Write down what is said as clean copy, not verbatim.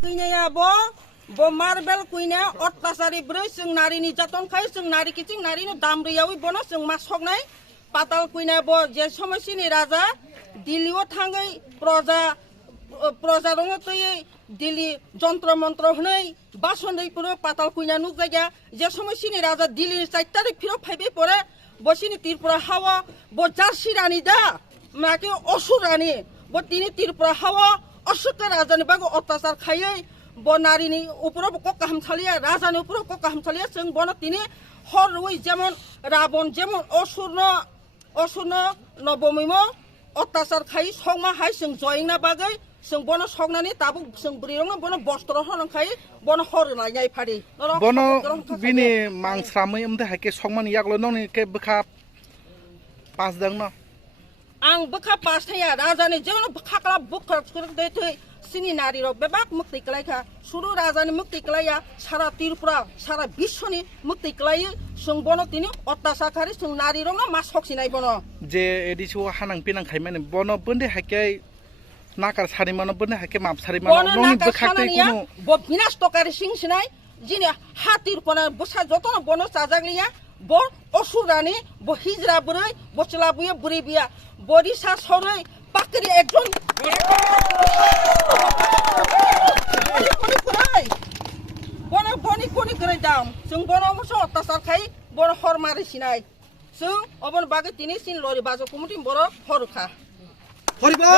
Kuinaya bo marbel kuina অত্যাচারী ব্রৈ जों नारी নির্যাতন খাই जों नारी किचिं नारी नो दामरियावै बनो जों मा सकनाय पाताल कुइना bo जे समयसिनि राजा दिल्लीयाव थाङै प्रजा दङ तयै दिल्ली যন্ত্র মন্ত্র হनै বাসनदैपुरो पाताल कुइना नुक जायगा जे समयसिनि राजा दिल्ली 4 तारिख फिरो फाइबे परे बसिनि त्रिपुरा हावा bo जारसि रानी दा माके असुर रानी bo तिनि त्रिपुरा हावा अशोक राजानि बागो अत्याचार खायै bo narini উপরে কক হামছালিয়া রাজানি উপরে কক হামছালিয়া जों বন তিনি হরই যেমন রাবণ যেমন অসুরন নবমিম অত্যাচার খাই সংমা হাই जों জয়না বাগै जों বন সংনানি তাবু जों ব্রিরং বন বস্ত্র হরং খাই বন হর লাইনাই ফাদি বন বিনি মাংস্রাमै আমতে হাকে সংমান ইয়াকল ননি কে বখা পাস दं न आं बखा पास थाया राजानि जेन खाकला बखा दै सिनि नारी रक बेबाक मुक्ति कलायखा सुरु राजानि मुक्ति कलाया सारा त्रिपुरा सारा विश्वनि मुक्ति कलाय जों बन तिनि अत्याचारखारि जों नारी रंना मा सकसिनाय बन जे एदिसो हानां पिनां खायमाने बन बन्दे हाके नाकार सारि मन बन्दे हाके माप सारि मन ननि बखाखै कुनु ब बिनाश तकारि सिंसिनाय जिनि हा त्रिपुरा बसा जतन बन चाजागलिया ब असुरानि ब हिजरा बुरै बचला बुया बुरै बिया बरिसा सरै पाकरि एकजन बनि कोनि गरै दाम जों बन मोसो अत्याचार खाय बर हर मारि सिनाय जों अबन बागै तिनि सिन लरि बाजो कुमुति बर हरखा हरिबा